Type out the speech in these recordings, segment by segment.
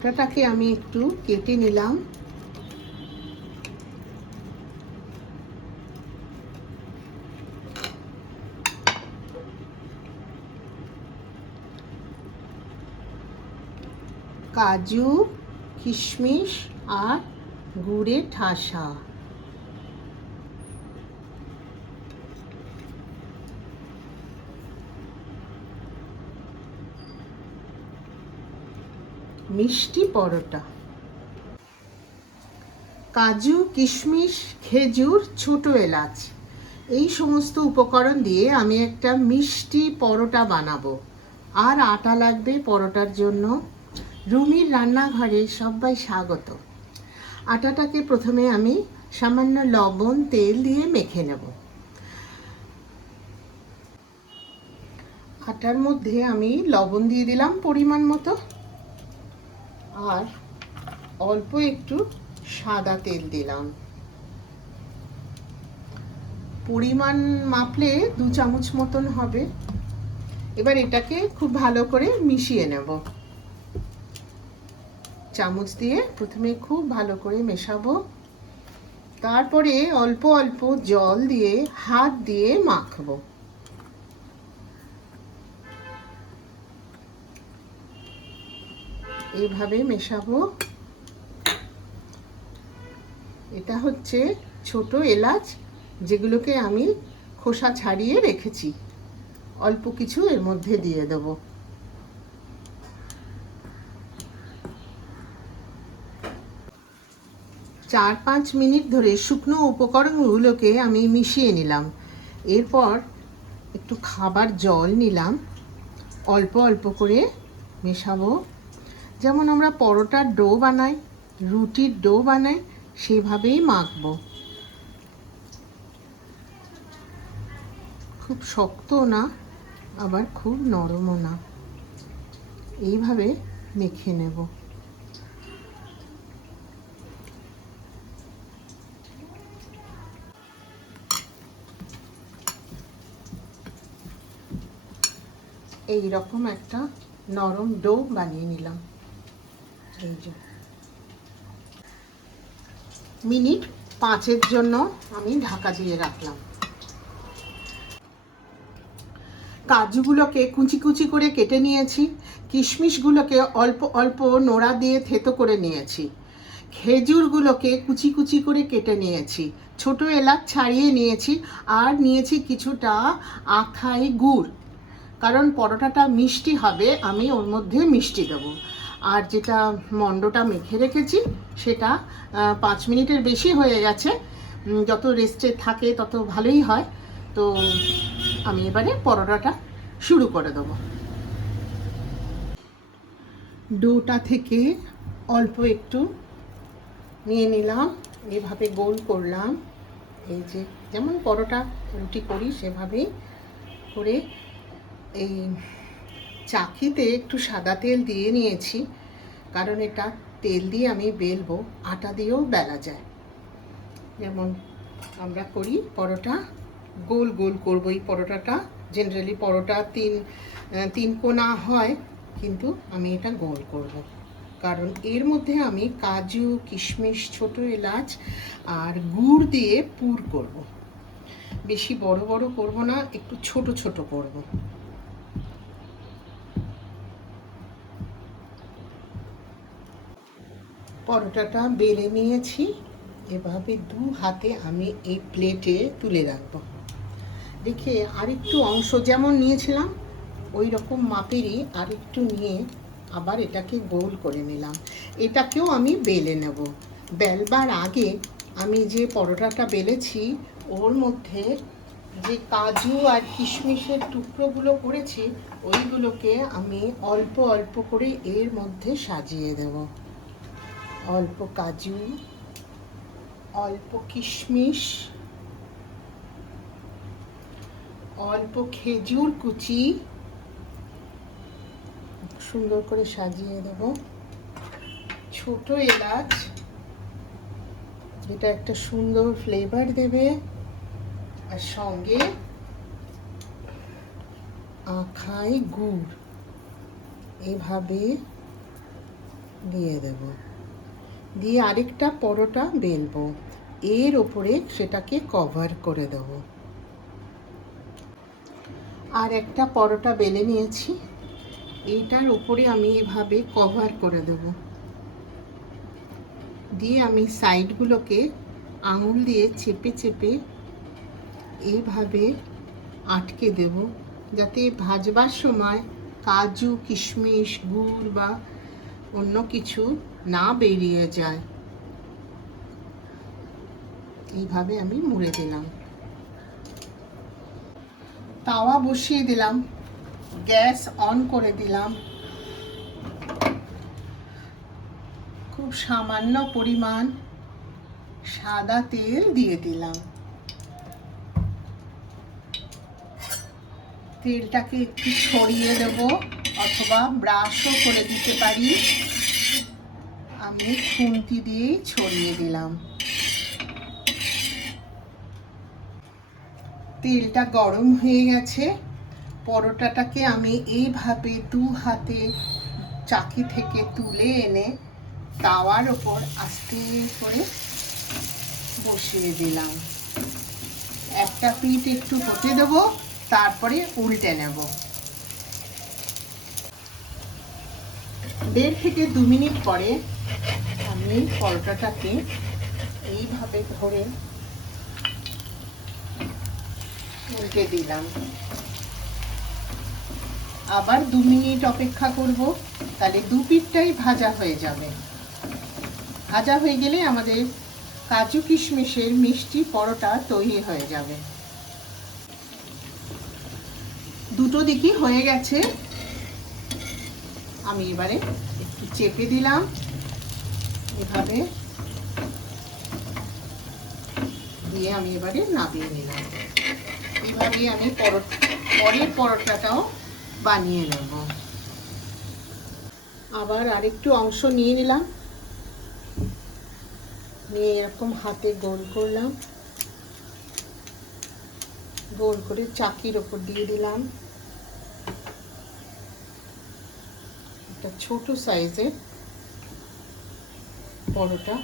পরোটাটাকে আমি একটু কেটে নিলাম। কাজু, কিশমিশ আর গুড়ের ঠাসা। মিষ্টি পরোটা। কাজু, কিশমিশ, খেজুর, ছোট এলাচ, এই সমস্ত উপকরণ দিয়ে আমি একটা মিষ্টি পরোটা বানাবো। আর আটা লাগবে পরোটার জন্য। রুমির রান্নাঘরে সবাই স্বাগত। আটাটাকে প্রথমে আমি সামান্য লবণ তেল দিয়ে মেখে নেব। আটার মধ্যে আমি লবণ দিয়ে দিলাম পরিমাণ মতো, আর অল্প একটু সাদা তেল দিলাম। পরিমাণ মাপলে 2 চামচ মতন হবে। এবার এটাকে খুব ভালো করে মিশিয়ে নেব। চামচ দিয়ে প্রথমে খুব ভালো করে মেশাবো, তারপরে অল্প অল্প জল দিয়ে হাত দিয়ে মাখবো। এইভাবে মেশাবো। এটা হচ্ছে ছোট এলাচ, যেগুলোকে আমি খোসা ছাড়িয়ে রেখেছি। অল্প কিছু এর মধ্যে দিয়ে দেব। চার 5 মিনিট ধরে শুকনো উপকরণগুলোকে আমি মিশিয়ে নিলাম। এরপর একটু খাবার জল নিলাম, অল্প অল্প করে মেশাবো। যেমন আমরা পরোটার ডো বানাই, রুটির ডো বানাই, সেভাবেই মাখবো। খুব শক্ত না, আবার খুব নরমও না, এইভাবে মেখে নেব। এই রকম একটা নরম ডো বানিয়ে নিলাম। এই যে মিনিট 5-এর জন্য আমি ঢাকা দিয়ে রাখলাম। কাজুগুলোকে কুচি কুচি করে কেটে নিয়েছি। কিশমিশগুলোকে অল্প অল্প নোড়া দিয়ে থেতো করে নিয়েছি। খেজুরগুলোকে কুচি কুচি করে কেটে নিয়েছি। ছোট এলাচ ছাড়িয়ে নিয়েছি। আর নিয়েছি কিছুটা আখাই গুড়, কারণ পরোটাটা মিষ্টি হবে, আমি ওর মধ্যে মিষ্টি দেবো। আর যেটা মণ্ডটা মেখে রেখেছি সেটা 5 মিনিটের বেশি হয়ে গেছে। যত রেস্টে থাকে তত ভালোই হয়। তো আমি এবারে পরোটাটা শুরু করে দেবো। ডোটা থেকে অল্প একটু নিয়ে নিলাম, এভাবে গোল করলাম। এই যে যেমন পরোটা রুটি করি সেভাবেই করে এই চাকিতে একটু সাদা তেল দিয়ে নিয়েছি, কারণ এটা তেল দিয়ে আমি বেলবো, আটা দিয়েও বেলা যায়। যেমন আমরা করি পরোটা, গোল গোল করবো। এই পরোটাটা জেনারেলি পরোটা তিন কোনা হয়, কিন্তু আমি এটা গোল করব, কারণ এর মধ্যে আমি কাজু, কিশমিশ, ছোট এলাচ আর গুড় দিয়ে পুর করব। বেশি বড় বড় করব না, একটু ছোট ছোট করব। পরোটাটা বেলে নিয়েছি। এভাবে 2 হাতে আমি এই প্লেটে তুলে রাখবো। দেখে আরেকটু অংশ যেমন নিয়েছিলাম ওই রকম মাপেরই আরেকটু নিয়ে আবার এটাকে গোল করে নিলাম। এটাকেও আমি বেলে নেব। বেলবার আগে আমি যে পরোটাটা বেলেছি ওর মধ্যে যে কাজু আর কিশমিশের টুকরোগুলো করেছি ওইগুলোকে আমি অল্প অল্প করে এর মধ্যে সাজিয়ে দেব। অল্প কাজু, অল্প কিশমিশ, অল্প খেজুর কুচি সুন্দর করে সাজিয়ে দেব। ছোট এলাচ, যেটা একটা সুন্দর ফ্লেভার দেবে, আর সঙ্গে আখাই গুড়। এভাবে দিয়ে দেব, দিয়ে আরেকটা পরোটা বেলবো, এর ওপরে সেটাকে কভার করে দেব। আর একটা পরোটা বেলে নিয়েছি, এইটার উপরে আমি এভাবে কভার করে দেব, দিয়ে আমি সাইডগুলোকে আঙুল দিয়ে চেপে চেপে এইভাবে আটকে দেব, যাতে ভাজবার সময় কাজু কিশমিশ গুড় বা অন্য কিছু না বেরিয়ে যায়। এইভাবে আমি মুড়ে দিলাম। তাওয়া বসিয়ে দিলাম, গ্যাস অন করে দিলাম, খুব সামান্য পরিমাণ সাদা তেল দিয়ে দিলাম। তেলটাকে একটু ছড়িয়ে দেব, অথবা ব্রাশও করে দিতে পারি। আমি খুন্তি দিয়েই ছড়িয়ে দিলাম। তেলটা গরম হয়ে গেছে, পরোটাটাকে আমি এইভাবে দু হাতে চাকি থেকে তুলে এনে তাওয়ার ওপর আস্তে করে বসিয়ে দিলাম। একটা পিঠ একটু হতে দেব, তারপরে উল্টে নেব। 1.5 থেকে 2 মিনিট পরে আমি পরোটাটাকে এইভাবে ধরে উল্টে দিলাম। আবার 2 মিনিট অপেক্ষা করব, তাহলে দু পিঠটাই ভাজা হয়ে যাবে। ভাজা হয়ে গেলে আমাদের কাজু কিশমিশের মিষ্টি পরোটা তৈরি হয়ে যাবে। দুটো দিকই হয়ে গেছে, আমি এবারে একটু চেপে দিলাম, এভাবে দিয়ে আমি এবারে নামিয়ে নিলাম। এইভাবে আমি পরের পরোটাটাও বানিয়ে নেব। আবার আরেকটু অংশ নিয়ে নিলাম, নিয়ে এরকম হাতে গোল করলাম, গোল করে চাকির ওপর দিয়ে দিলাম। একটা ছোট সাইজের পরোটা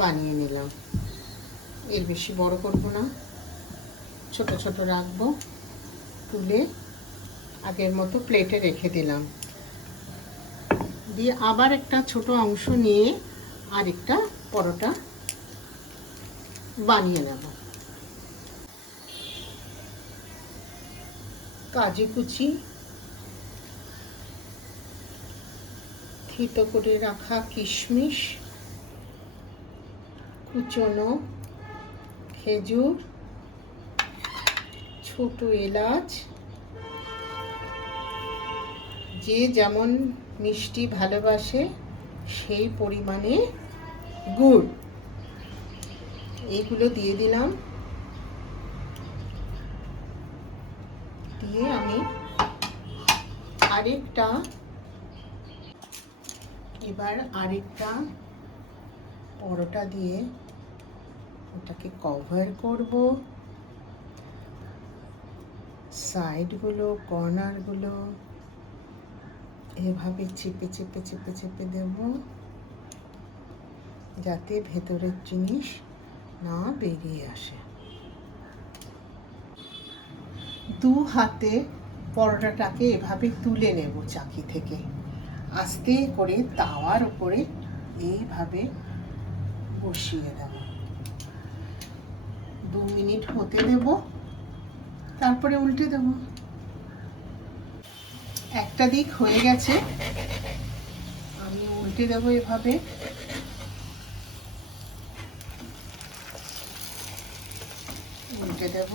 বানিয়ে নিলাম। এর বেশি বড় করব না, ছোট ছোট রাখবো। তুলে আগের মতো প্লেটে রেখে দিলাম, দিয়ে আবার একটা ছোট অংশ নিয়ে আরেকটা পরোটা বানিয়ে নেব। কাজু কুচি, থেতো করে রাখা কিশমিশ, কুচনো খেজুর, ছোট এলাচ, যে যেমন মিষ্টি ভালোবাসে সেই পরিমাণে গুড়, এইগুলো দিয়ে দিলাম। দিয়ে আমি আরেকটা পরোটা দিয়ে ওটাকে কভার করব। সাইডগুলো কর্নারগুলো এভাবে চেপে চেপে চেপে চেপে দেব, যাতে ভেতরের জিনিস না বেরিয়ে আসে। দু হাতে পরোটাটাকে এভাবে তুলে নেব চাকি থেকে, আস্তে করে তাওয়ার উপরে এইভাবে বসিয়ে দেব। 2 মিনিট হতে দেব, তারপরে উল্টে দেব। একটা দিক হয়ে গেছে, আমি উল্টে দেব এভাবে। উল্টে দেব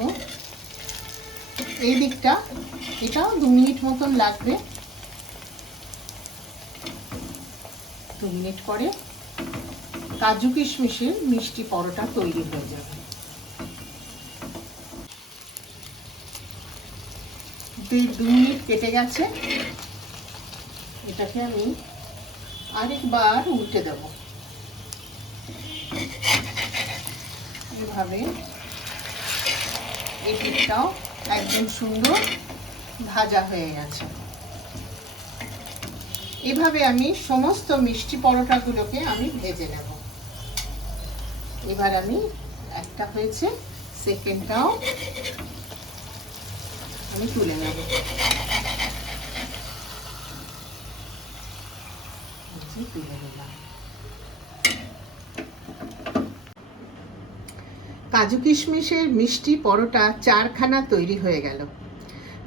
এই দিকটা, এটাও 2 মিনিট মতন লাগবে। 2 মিনিট পরে কাজু কিশমিশের মিষ্টি পরোটা তৈরি হয়ে যাবে। 2 মিনিট কেটে গেছে, এটাকে আমি আরেকবার উল্টে দেব। এভাবে এই পিঠটাও একদম সুন্দর ভাজা হয়ে গেছে। এভাবে আমি সমস্ত মিষ্টি পরোটাগুলোকে আমি ভেজে নেব। এবার আমি একটা হয়েছে, সেকেন্ডটাও আমি তুলে নেব। তুলে নিলাম। কাজু কিশমিশের মিষ্টি পরোটা 4খানা তৈরি হয়ে গেল।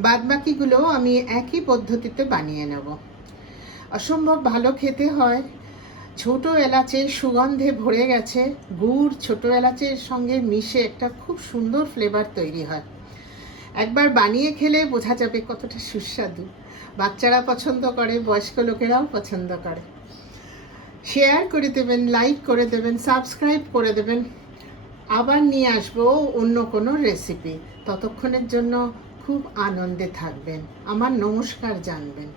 বাদবাকিগুলো আমি একই পদ্ধতিতে বানিয়ে নেব। অসম্ভব ভালো খেতে হয়। ছোট এলাচের সুগন্ধে ভরে গেছে। গুড় ছোট এলাচের সঙ্গে মিশে একটা খুব সুন্দর ফ্লেভার তৈরি হয়। একবার বানিয়ে খেলে বোঝা যাবে কতটা সুস্বাদু। বাচ্চারা পছন্দ করে, বয়স্ক লোকেরাও পছন্দ করে। শেয়ার করে দেবেন, লাইক করে দেবেন, সাবস্ক্রাইব করে দেবেন। আবার নিয়ে আসবো অন্য কোনো রেসিপি। ততক্ষণের জন্য খুব আনন্দে থাকবেন। আমার নমস্কার জানবেন।